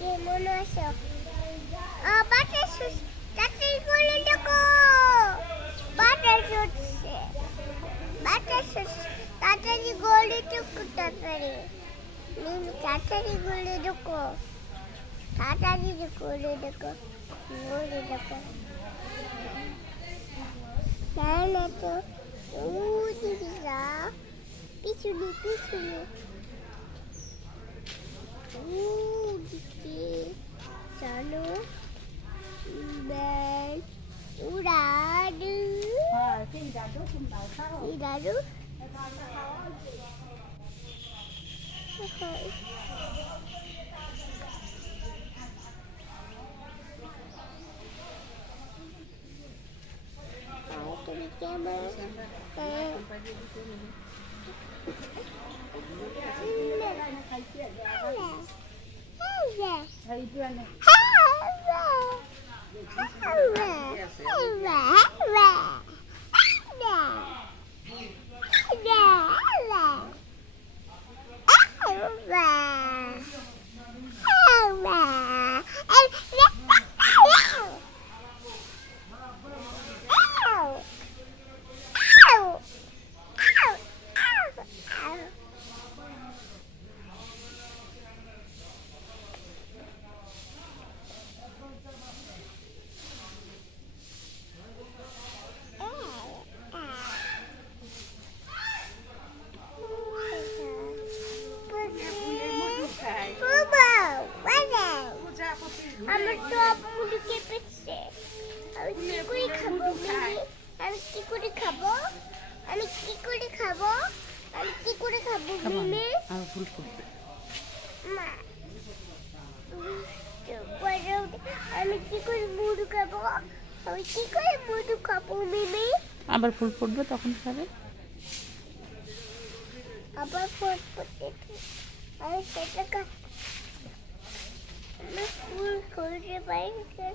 কেমন আছো? বাতাস তাড়াতাড়ি করে দেখো। বাতাস হচ্ছে, বাতাস হচ্ছে, তাড়াতাড়ি গলে দেখো, তাড়াতাড়ি তাড়াতাড়ি গলে দেখো, তাড়াতাড়ি গলে দেখো, গলে দেখো। না তো দিদিরা পিছনে পিছনে দিকে চলো উড়াড়ু উড়াড়ু তুমি কেমন? আমার সব মুড়ি কেঁপেছে। আমি কি করে খাবো? আমি কি করে খাবো? আমি কি করে খাবো? আমি কি করে খাবো? মিমি আর ফুল ফুটবে। মা আমি কি করে মুড়ি খাবো? আমি কি করে মুড়ি খাবো মিমি? আবার ফুল ফুটবে তখন খাবে। আবার ফুল ফুটবে। আমি সেটা ফুল করে বাইরে